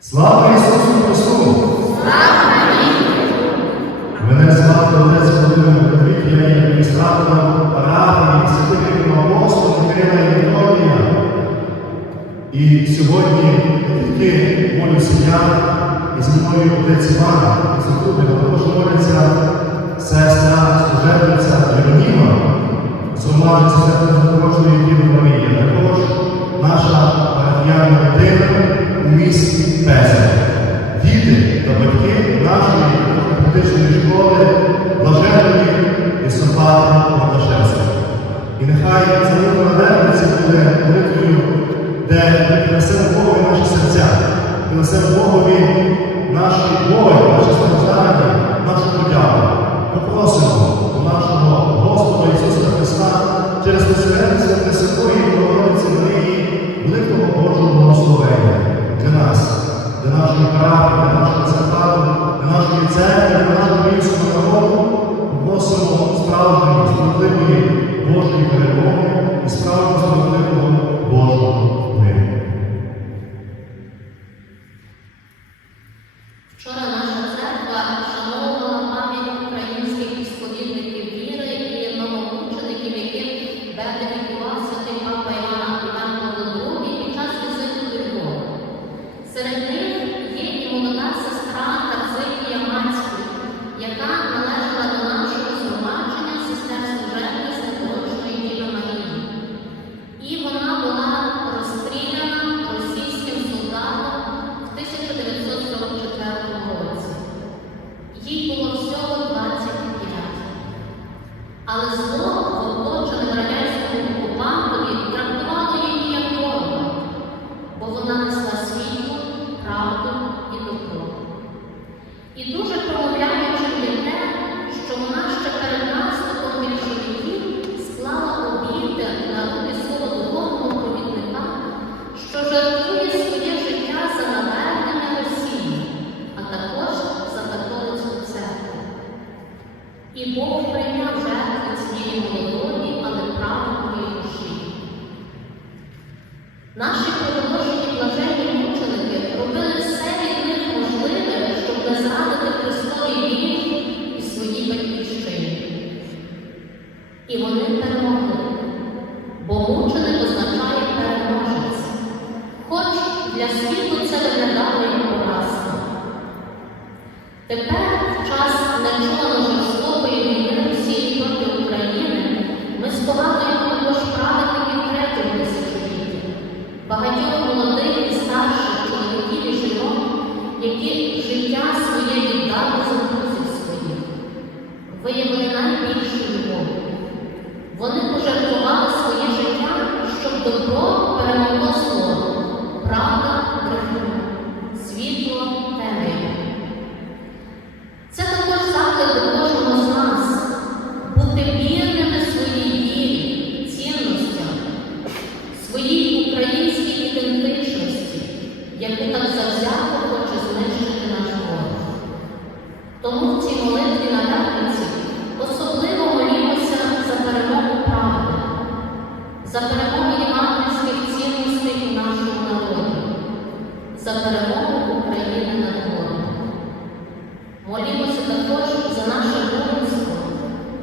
Слава Ісусу Христу! Мене звати Олег Володимир Петрович, я є адміністратором парафії святих апостолів Кирила і Мефодія. І сьогодні не тільки молюся я, і зі мною отець Іван, і супруги, а також моляться сестра, служебниця Єроніма, згромаджується сестра Запорожної Діви Марії, а також наша парафіяльна родина у місті Пезель. Діти та батьки нашої катехетичної школи блаженної Єсофата Мардашевська. І нехай ця молитва навернеться буде молитвою, де принесемо Богові наші серця, принесемо Богові наші болі, наші страждання, нашу подяку. Попросимо у нашого Господа Ісуса Христа через посередництво Пресвятої Богородиці Марії великого Божого благословення для нас, для нашої парафії, для нашого церкву, для нашої церкви, для нашого українського народу. Просимо справжньої, справедливої Божої перемоги і справжнього справедливого Божого миру. Вчора наша церква вшановувала пам'ять українських сповідників віри і новомучеників, яким бенедиктував святий папа Іван Павло II під час візиту до Львова. Серед них є і молода сестра Тарзикія Мацької, яка належала до нашого згромадження сестер служебниць Непорочної Діви Марії. І вона була розстріляна російським солдатом в 1944 році. Їй було всього 25. Але зло, оплачене радянському окупантові, трактувало її як ворога, бо вона несла світло, правду і добро. І дуже промовляючим є те, що вона ще перед наступом більшовиків склала обітер на руки свого духовного провідника, що жертвує своє життя за навернення Росії, а також за католицьку церкву. І Бог прийняв жертву цієї молодої, але праведної душі. Наші пророки блаженні мученики робили все від них можливе, щоб не зрадити Христовій вірі і своїй батьківщині. І вони перемогли, бо мученик означає переможець. Хоч для світу це виглядало як поразка. Тепер, в час нечувано жорстокої війни Росії проти України, ми спогадуємо також праведників третього тисячоліття, багатьох молодих і старших чоловіків і жінок, які життя своє віддали за друзів своїх, виявили найбільшу любов. Вони пожертвували своє життя, щоб добро перемогло зло, правда брехню, світло темряву. Це також заклик до кожного з нас бути вірними своїй вірі, цінностям, своїй українській ідентичності, яку так завзято хоче знищити наш ворог. Тому в цій молитві на П'ятниці особливо молімося за перемогу правди, за перемогу євангельських цінностей у нашому народі, за перемогу України над ворогом. Молімося також за наше воїнство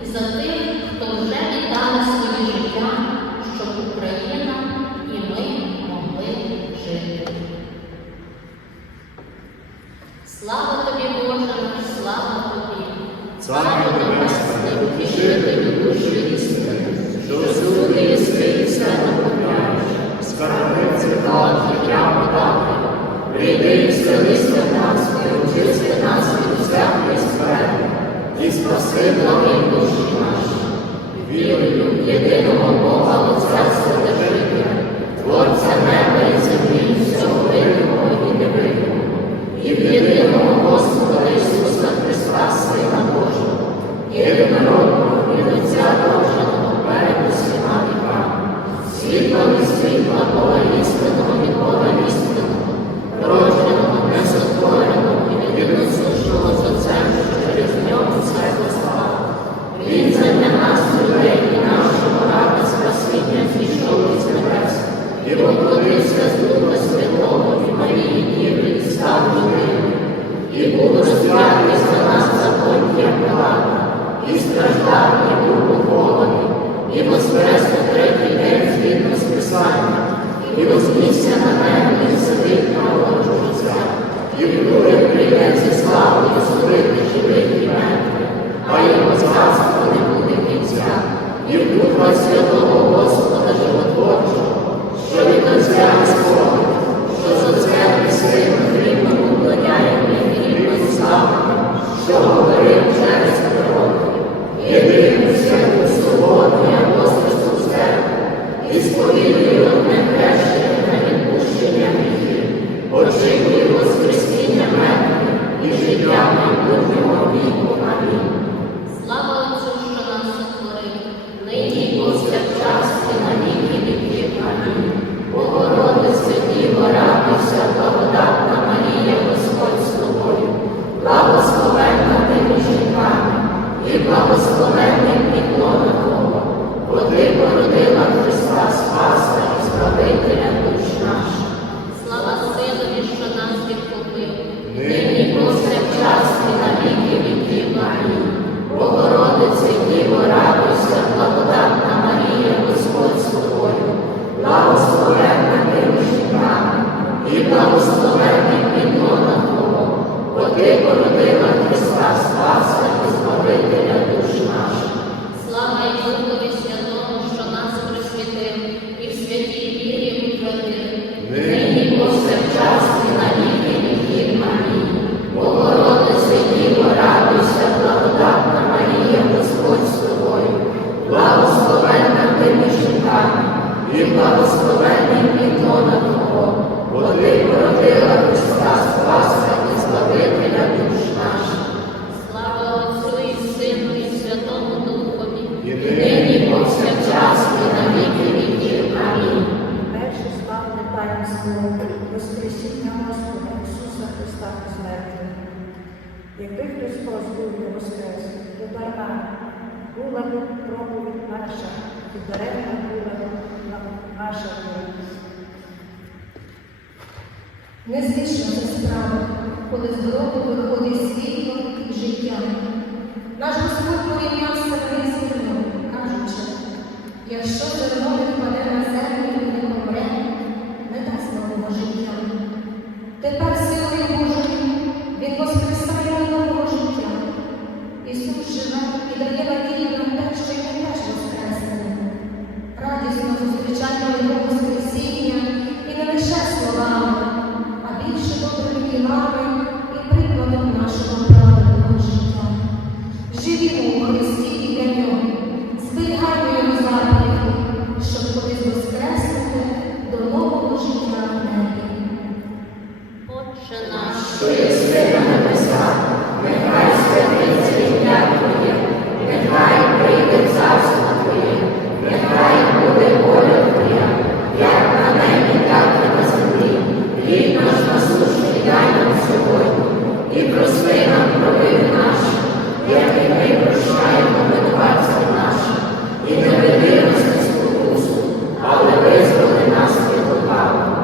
і за тих, хто вже віддали своє життя, щоб Україна і ми могли жити. Слава тобі, Боже, слава тобі! Царю Небесний, утішителю душі істини, що всюди єси і все наповняєш, скарбниці благ життя подати. Прийди і вселися в нас, і очисти нас від усякої скверни, і спаси благі душі наші. Вірую в єдиного Бога, Отця Вседержителя, Творця неба і землі, всього видимого і невидимого, Якби Христос був не воскрес, то дарма була б проповідь наша, і даремна була б наша віра. Незвична це справа, коли з гробу виходить світло і життя. Наш Господь порівняв себе з зерном, кажучи, якщо зерно не впаде на землю і не помре, не дасть нового життя. Тепер силою Божою Він воскресає нового життя. Ісус живе і дає надію на те, що й ми теж воскреснемо. Радісно зустрічаємо Його воскресіння і не лише словами, а більше добрими ділами і прикладом нашого праведного життя. Живімо у Христі і для Нього, зберігаймо Його заповіді, щоб колись воскреснути до нового життя в небі. Отче наш, що єси на небесах, нехай святиться ім'я Твоє, нехай прийде царство Твоє, нехай буде воля Твоя, як на небі, так і на землі. Хліб наш насущний дай нам сьогодні, і прости нам провини наші, як і ми прощаємо винуватцям нашим, і не веди нас на спокусу, але визволи нас від лукавого.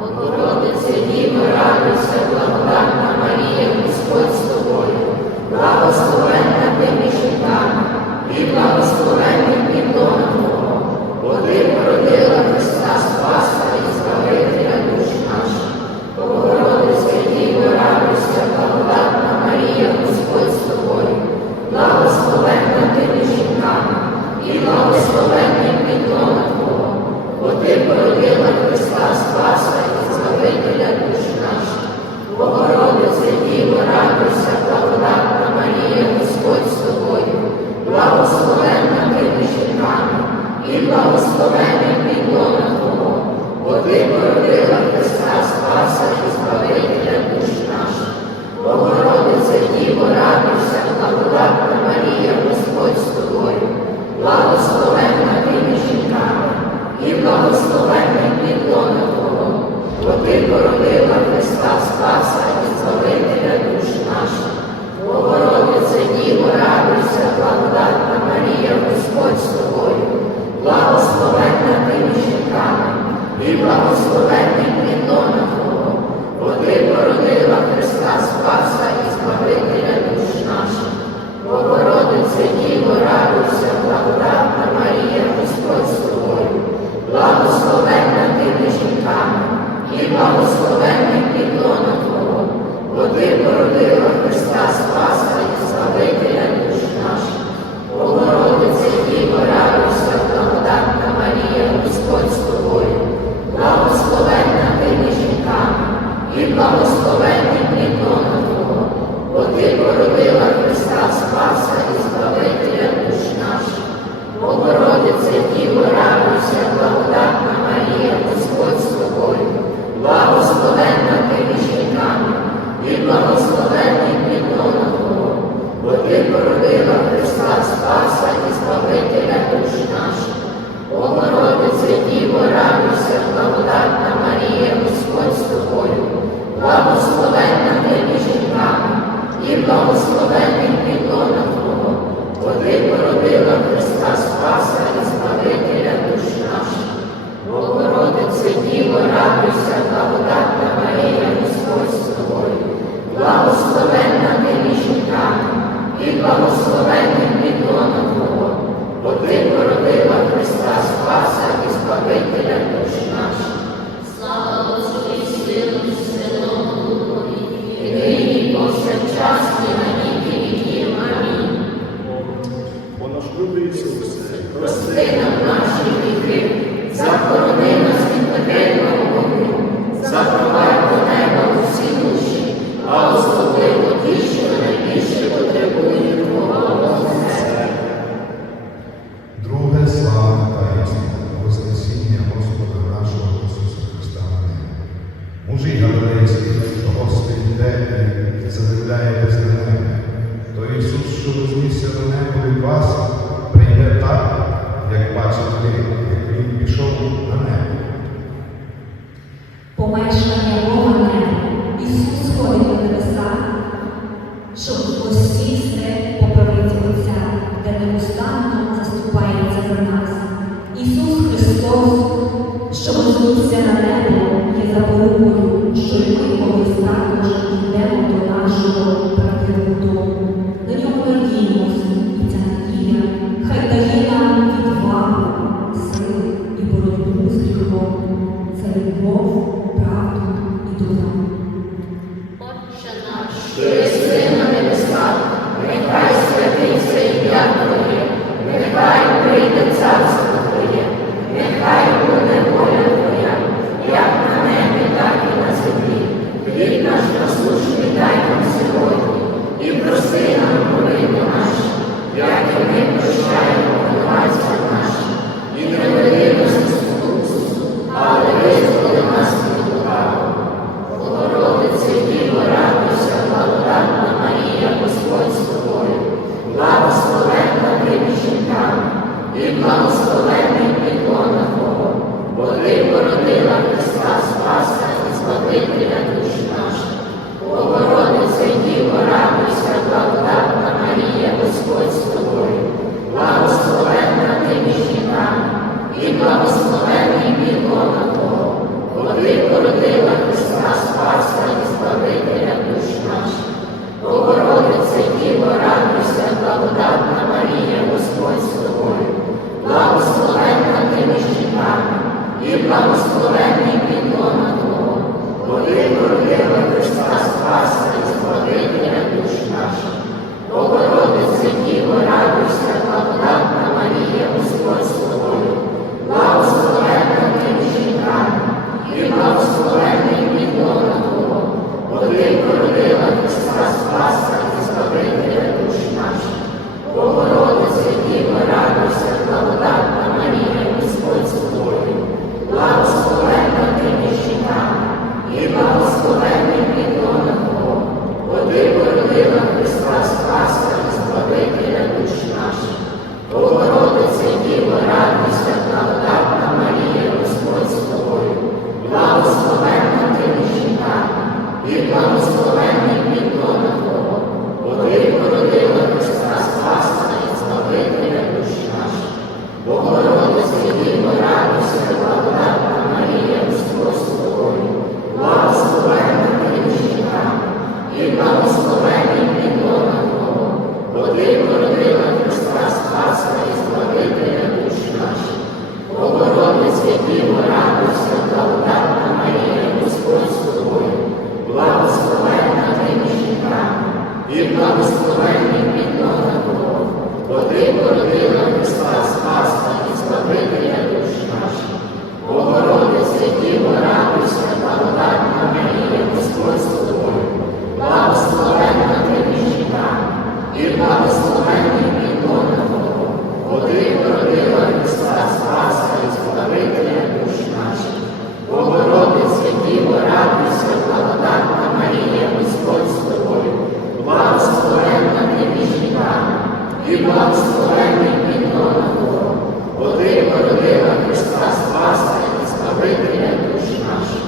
Богородице, Діво, радуйся, благодатна Марія, Господь з тобою, благословенна ти між жінками, і благословенний плід Твого, бо ти породила Христа Спаса і Збавителя душ наших. Богородице, Діво, радуйся, благодатна Марія, Господь з тобою, благословенна ти між жінками, і благословенний плід Твого, бо ти породила Христа Спаса і Збавителя душ наших. Богородице, Діво, радуйся, благодатна Марія, Господь з тобою, благословенна ти між жінками, і благословенний плід Твого, бо ти породила Христа Спаса і Збавителя душ наших. Богородице, Діво, радуйся, благодатна Марія, Господь з тобою, благословенна ти між жінками, і благословенний плід Твого, бо ти породила Христа Спаса і Збавителя душ наших. Богородице, Діво, радуйся, благодатна Марія, Господь з тобою, благословенна ти між жінками, і благословенний плід Твого, бо ти породила Христа Спаса і Збавителя душ наших. Богородице, Діво, радуйся, благодатна Марія, Господь з тобою, благословенна ти між жінками, і благословенний плід Твого, бо ти породила Христа Спаса і Збавителя душ наших. Богородице, Діво, радуйся, благодатна Марія, Господь з тобою, благословенна ти між жінками, і благословенний плід Твого, бо ти породила Христа Спаса і Збавителя душ наших. Богородице, Діво, радуйся, благодатна Марія, Господь з тобою, благословенна ти між жінками, і благословенний плід Твого, бо ти породила Христа Спаса і Збавителя душ наших. Богородице, Діво, радуйся, благодатна Марія, Господь з тобою, благословенна ти між жінками, і благословенний плід Твого, бо ти породила Христа Спаса і Збавителя душ наших. Богородице, Діво, радуйся, благодатна Марія, Господь з тобою, благословенна ти між жінками, і благословенний плід Твого, бо ти породила Христа Спаса і Збавителя душ наших. слава Отцю і Сину і Святому Духові, І нині, і повсякчас, і на віки віків. Амінь. О наш любий Ісусе, Прости нам наші гріхи, захорони нас від пекельного вогню, запровадь до неба усі душі, а особливо ті, що найбільше потребують Твого милосердя. Друге слава Таїнство, Вознесіння Господа нашого Ісуса Христа на небо. Мужі галилейські, що Господь йде і задивляєтесь на небо, то Ісус, що вознісся до неба від вас, прийде так, як бачите ви, як Він пішов на небо. Помешкання Бога небо, Ісус ходить на небеса, щоб ось сісти по правиці Отця, де неустанно заступається за нас. Ісус Христос, що вознісся на небо, є запорукою, що й ми колись також йдемо до нашого правдивого дому. На ньому надіємося, і ця надія хай дає нам відвагу, сили і боротьбу з гріхом. Це любов, правду і добро. Отче наш, Що єси на небесах, нехай святиться ім'я Твоє, нехай прийде царство Твоє, нехай буде воля Твоя, як на небі, так і на землі. Хліб наш насущний дай нам сьогодні, і прости нам провини наші, як і ми прощаємо винуватцям нашим. І не веди нас у спокусу, але визволи нас від лукавого. Богородице, Діво, радуйся, благодатна Марія, Господь з тобою, благословенна ти між жінками, і благословенний плід Твого, бо ти породила Христа Спаса і Збавителя душ наших. Богородице, Діво, радуйся, благодатна Марія, Господь з тобою, благословенна ти між жінками, і благословенний плід Твого, бо ти породила Христа Спаса і Збавителя душ наших. Богородице, Діво, радуйся, благодатна Марія, Господь з тобою, благословенна ти між жінками, і благословенний плід Твого, бо ти породила Христа Спаса і Збавителя душ наших. Богородице, Діво, радуйся, благодатна Марія, Господь з тобою, благословенна ти між жінками, і благословенний плід Твого, бо ти породила Христа Спаса і Збавителя душ наших. Богородице, Діво, радуйся, благодатна Марія, Господь з тобою, благословенна ти між жінками, і благословенний плід Твого, бо ти породила Христа Спаса і Збавителя душ наших. Богородице, Діво, радуйся, благодатна Марія, Господь з тобою, благословенна ти між жінками, і благословенний плід Твого, бо ти породила Христа Спаса і Збавителя душ наших. Богородице, Діво, радуйся, благодатна Марія, Господь з тобою, благословенна ти між жінками, і благословенний плід Твого, бо ти породила Христа Спаса і Збавителя душ наших. Богородице, Діво, радуйся, благодатна Марія, Господь з тобою, благословенна ти між жінками, і благословенний плід Твого, бо ти породила Христа Спаса і Збавителя душ наших. Богородице, Діво, радуйся, благодатна Марія, Господь з тобою, благословенна ти між жінками, і благословенний плід Твого, бо ти породила Христа Спаса і Збавителя душ наших. Богородице, Діво, радуйся, благодатна Марія, Господь з тобою, благословенна ти між жінками, і благословенний плід Твого, бо ти породила Христа Спаса і Збавителя душ наших.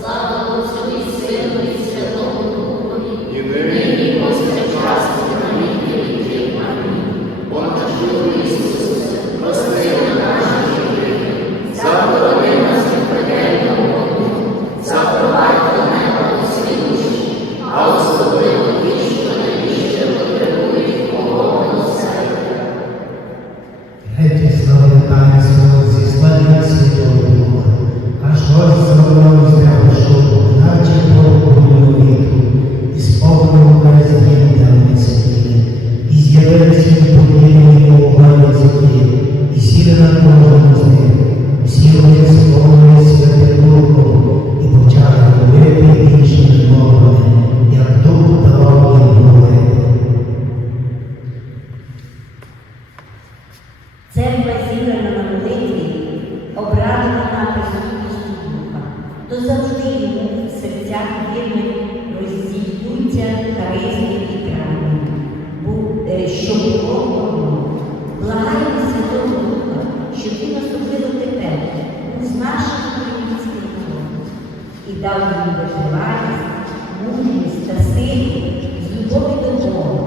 слава Отцю і Сину і Святому Духові, І нині нині і повсякчас і на віки віків. Амінь. О наш любий Ісусе, прости наші гріхи, заборони нас від пекельного вогню, запровадь до неба усі душі, а особливо ті, що найбільше потребують Твого милосердя. Геть слави Таїнство зі славі Святого Духа, аж ось зробилось прямо, наче Богу віку, і сповнив бездні та висоті, і з'явилися подвійні у землі, і сіли на кожному з них. Всі вони сповнили Святим Духом і почали говорити іншими мовами, як Дух давав їм говорити. Церква зібрана на молитві, обрана на присутність Духа, то завжди йому в серцях вірних роззійдуться харизми і травми, що було воно. Благаємо Святого Духа, щоб він особливо тепер був з нашим українським народом і дав їм витривалість, мужність та силу з любові до Бога,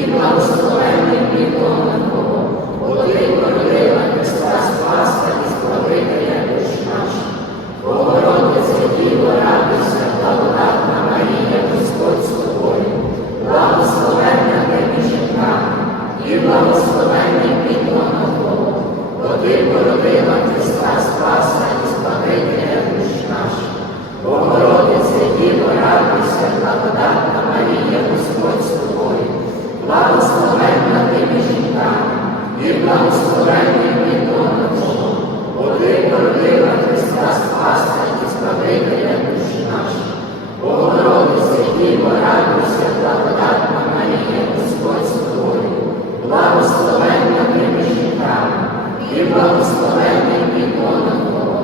і благословенний плідом Твого, бо Ти породила Христа Спаса і Збавителя душ наших. Богородице Діво, радуйся, благодатна Марія, Господь з тобою, благословенна ти між жінками, і благословенний плідом Твого, бо Ти породила Христа Спаса і Збавителя душ наших. Богородице Діво, радуйся, благодатна Марія, Господь з тобою, благословенна ти між жінками, і благословенний плідом Твого, бо Ти породила Христа Спаса і Збавителя душ наших. Богородице Діво, радуйся, благодатна Марія, Господь з тобою, благословенна ти між жінками, і благословенний плідом Твого,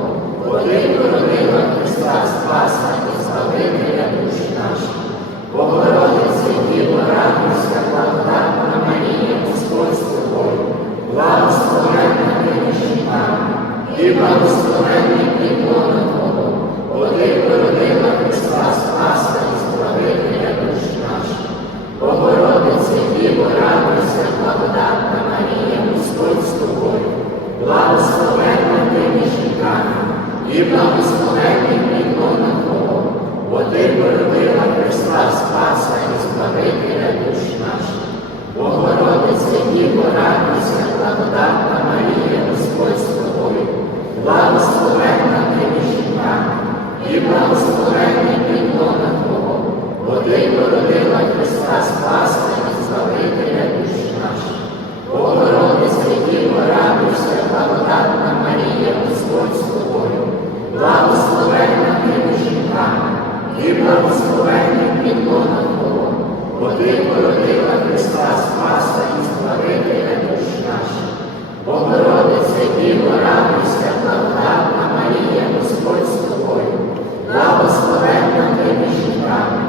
бо Ти породила Христа Спаса і Збавителя душ наших. Богородице Діво, радуйся, благодатна Марія, Господь з тобою, благословенна ти між жінками, і благословенний плідом Твого, бо Ти породила Христа Спаса і Збавителя душ наших. Богородице Діво, радуйся, благодатна Марія, Господь з тобою, благословенна ти між жінками, і благословенний плідом Твого, бо Ти породила Христа Спаса і Збавителя душ наших. Богородице Діво, радуйся, благодатна Марія, Господь з тобою, благословенна ти між жінками, і благословенний плідом Твого, бо Ти породила Христа Спаса і Збавителя душ наших. Богородице Діво, радуйся, благодатна Марія, Господь з тобою, благословенна ти між жінками, і благословенний плідом Твого, бо Ти породила Христа Спаса і Збавителя душ наших. Богородице Діво, радуйся, благодатна Марія, Господь з тобою, благословенна ти між жінками,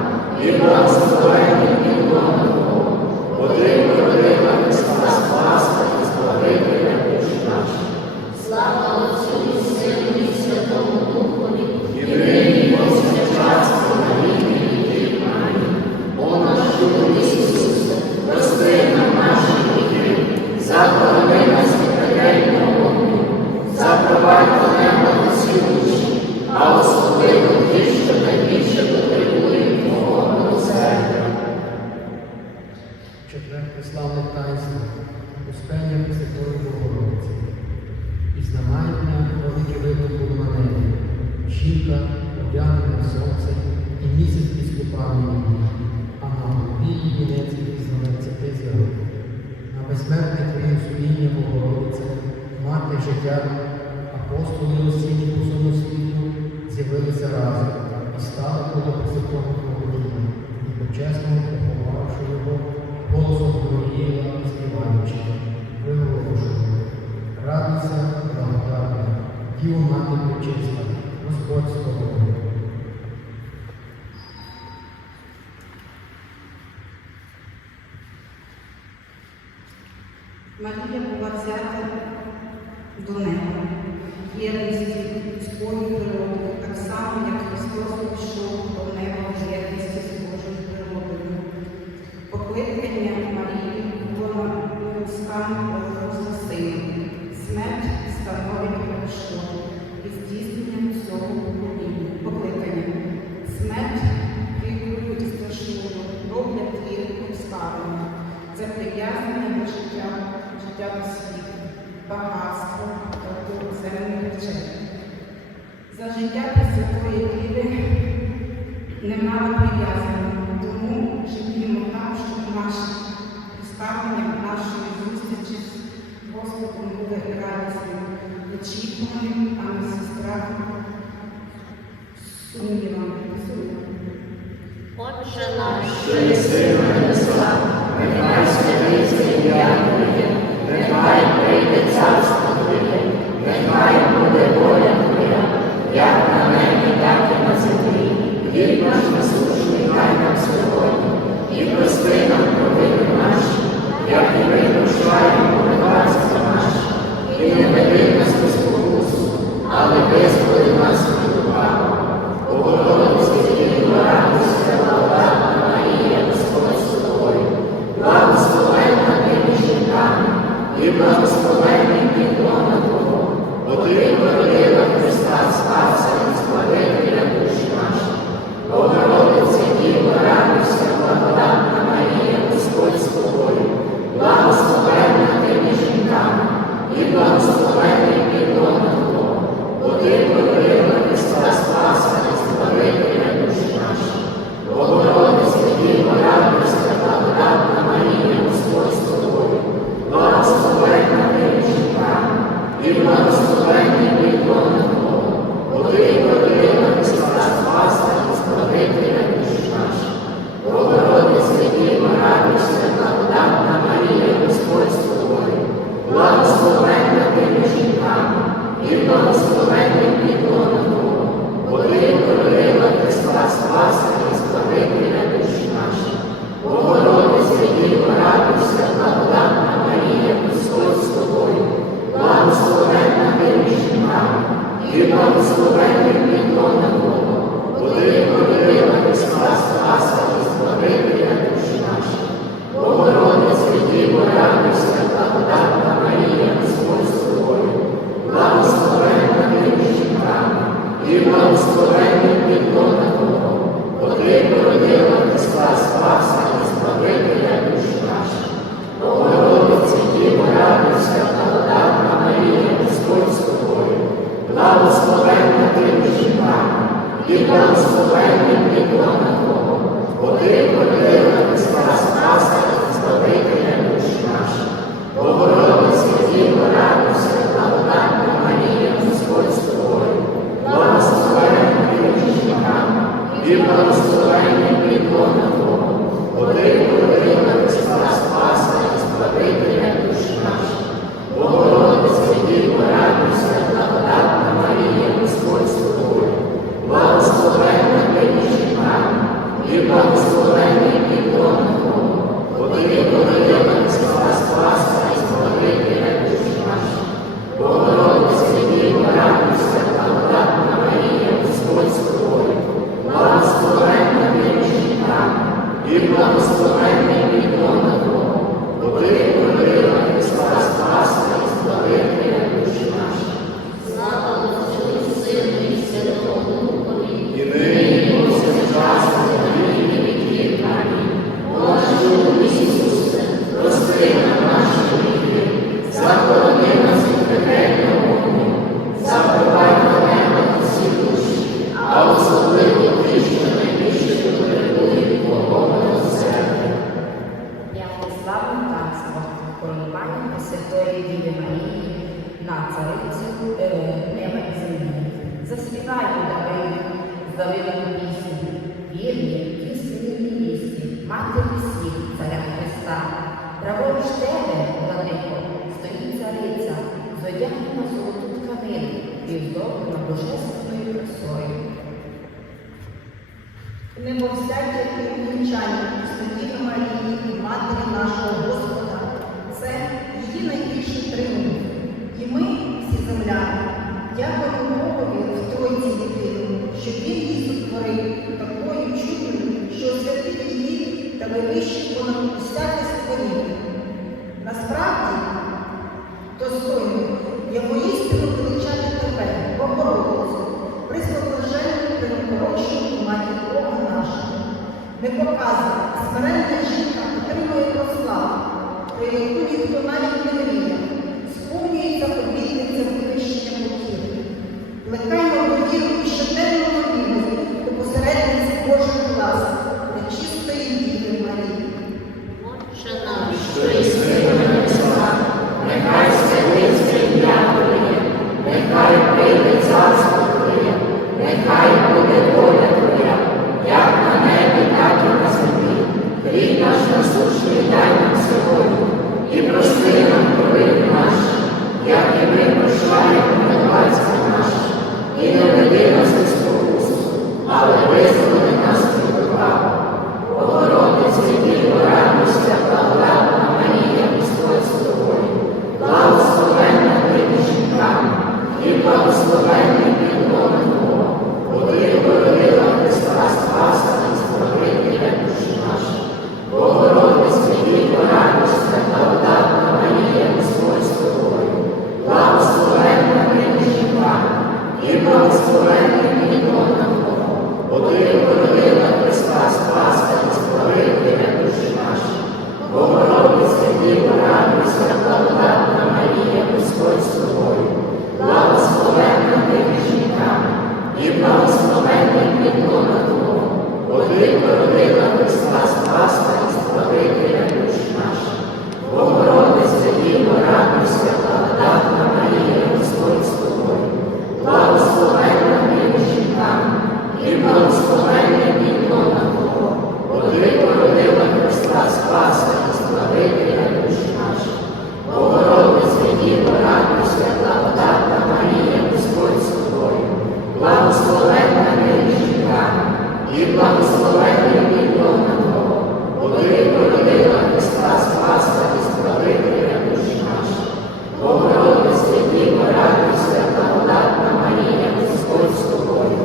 і благословенний плідом Твого, бо Ти породила Христа Спаса і Збавителя душ наших. Слава Отцю і Сину і Святому Духові, І нині, і повсякчас, і на віки віків. Амінь. О наш любий Ісусе, прости нам наші гріхи, захорони нас від пекельного вогню, запровадь до неба усі душі, а особливо ті, що найбільше потребують Твого милосердя. Четверте славне таїнство Успення Пресвятої Богородиці. Пізнавання велике вибуху на небі. Жінка одягнена в сонце і місяць під ступами її, а на голові її вінець пізнається ти зірок. На безсмертне тріумфування Богородице, мати життя, апостоли осінні по всьому світу з'явилися разом і стали коло Пресвятого Богородина, і почесно поховавши його, голосом Горіла, співаючи, виголошую: радуйся, благодатна, Діво Мати Пречиста, Господь з тобою. Марія була взята до неба, єдності Божої природи, так само, як Христос пішов до неба в єдності з Божою природою. Покликання Марії було неустанно за сином. Смерть становить перешкоду і здійснення цього покликання. Смерть прикрою і страшною роблять їх обставини. Це прив'язання до життя до світу, багатство та до земних речей. За життя Пресвятої Діви немає прив'язання, тому живімо так, щоб наше представлення нашої зустрічі з Господом буде радісним, очікуваним, а не зі страхом, сумнівами. Отче наш, Що єси на небесах, нехай святиться ім'я Твоє, нехай прийде царство Твоє, нехай буде воля Твоя, як на небі, так і на землі. Хліб наш насущний дай нам сьогодні, і прости нам провини наші, як і ми прощаємо винуватцям нашим. І не веди нас у спокусу, але визволи нас від лукавого. Богородице Діво, радуйся, благодатна Марія, Господь з тобою, благословенна благословенний підлона Твого, бо Ти породила Христа Спаса і Збавителя душі наші. Слава Отцю і Сину і Святому Духові, І нині, і повсякчас, і на віки віків. Амінь. О наш любий Ісусе, прости нам наші гріхи, захорони нас від пекельного вогню, заховай на небо всі душі, а особливо ті, що найбільше потребують Твого милосердя. П'яте славне таїнство коронування Пресвятої Діви Марії на царицю неба і землі. Заспівайте Давидову пісню, вірні, істинні невісті, матері всіх, царя Христа. Праворуч тебе, владико, стоїть цариця, зодягнена в золоту тканину і оздоблена божественною красою. Небовзяття і вінчання Пресвятої Марії і Матері нашого Господа – це її найбільший тріумф. І ми, всі земляни, дякуємо Богові в Тройці єдиному, що Він її сотворив такою чудною, що освятив її та вивищив понад усяке створіння. Насправді, достойно я воістину величати тебе, Богородицю, пресвященну пренепорочну Матір Бога нашого. Непоказана, смиренна жінка отримує прославу, про яку ніхто навіть не мріяв, сповнюється обітниця вивищення боків. Плекаймо довіру і щоденну молитву до посередниці Божих ласк, пречистої Діви Марії. Отче наш, Що єси на небесах, нехай святиться ім'я Твоє, нехай прийде царство Твоє, нехай буде воля Твоя, як на небі, так і на землі. Хліб наш насущний дай нам сьогодні, і прости нам провини наші, як і ми прощаємо винуватцям нашим. І не веди нас у спокусу, але визволи нас від лукавого. Богородице, Діво, радуйся, благодатна Марія, Господь з тобою, благословенна ти між жінками, і благословенний підлона Твого, бо Ти породила Христа Спаса і Збавителя душі наші. Богородице, Діво, радуйся, благодатна Марія, Господь з тобою, благословенна ти між жінками, і благословенний підлона Твого, бо Ти породила Христа Спаса і Збавителя душі наші. Богородице, Діво, радуйся, благодатна Марія, Господь з тобою, благословенна ти між жінками, і благословенний підлона Твого, бо Ти породила Христа Спаса і Збавителя душі наші. Богородице, Діво, радуйся, благодатна Марія, Господь з тобою, благословенна ти між жінками, і благословенний підлона Твого, бо Ти породила Христа Спаса і Збавителя душі наші. Богородице, Діво, радуйся, благодатна Марія, Господь з тобою, благословенна ти між жінками, і благословенний підлона Твого, бо Ти породила Христа Спаса і Збавителя душі наші. Богородице, Діво, радуйся, благодатна Марія, Господь з тобою,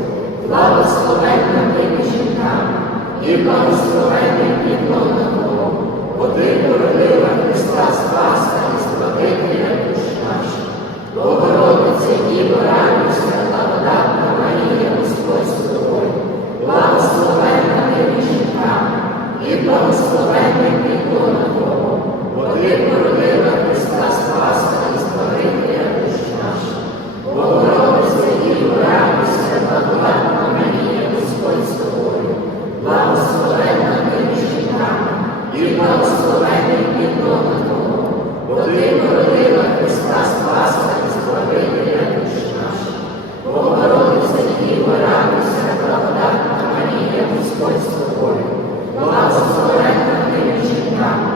благословенна ти між жінками, і благословенний підлона Твого, бо Ти породила Христа Спаса і Збавителя душі наші. Богородице, Діво, радуйся, благодатна Марія, Господь з тобою, благословенна ти між жінками, і благословенний підлона Твого, бо Ти породила Христа Спаса і Збавителя душі наші. Богородице, Діво, радуйся, благодатна Марія, Господь з тобою, благословенна ти між жінками, і благословенний підлона Твого, бо Ти породила Христа Спаса і Збавителя душі наші. Богородице, Діво, радуйся, благодатна Марія, Господь з тобою, благословенна ти між жінками,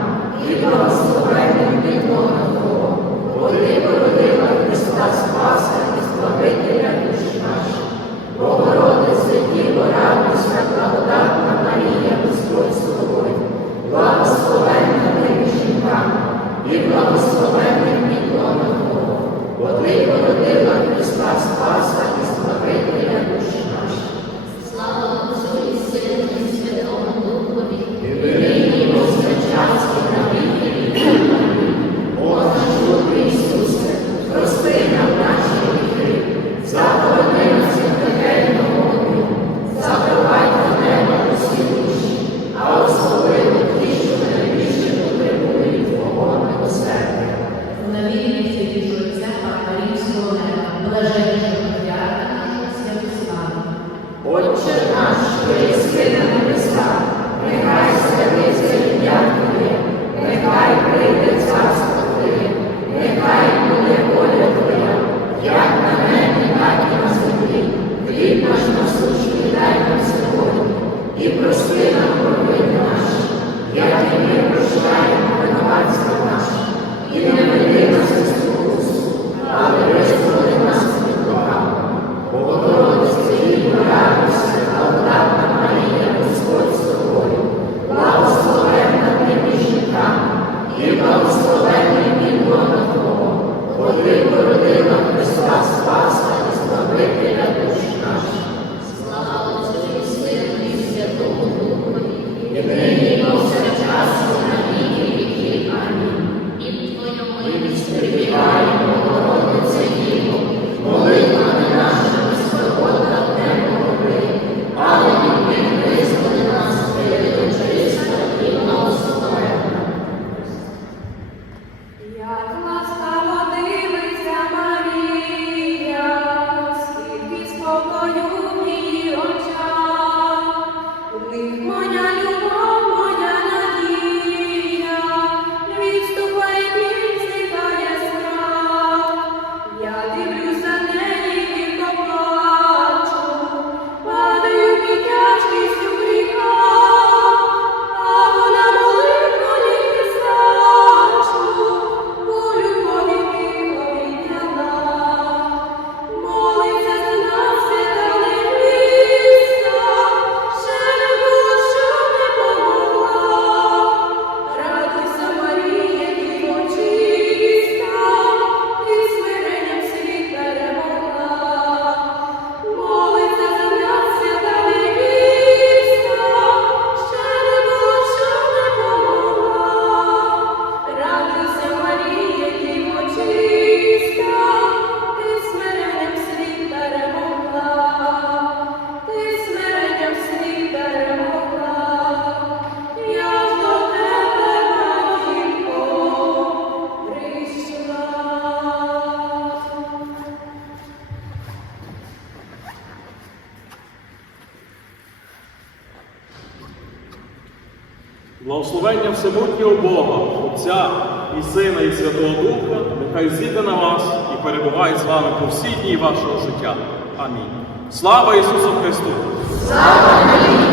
і благословенний підлона Твого, бо Ти породила Христа Спаса і Збавителя душі наші. Богородице, Діво, радуйся, благодатна Марія, Господь з тобою, благословенна ти між жінками, Благословення всемогутнього Бога, Отця і Сина, і Святого Духа, нехай зійде на вас і перебуває з вами по всі дні вашого життя. Амінь. Слава Ісусу Христу! Слава Богу!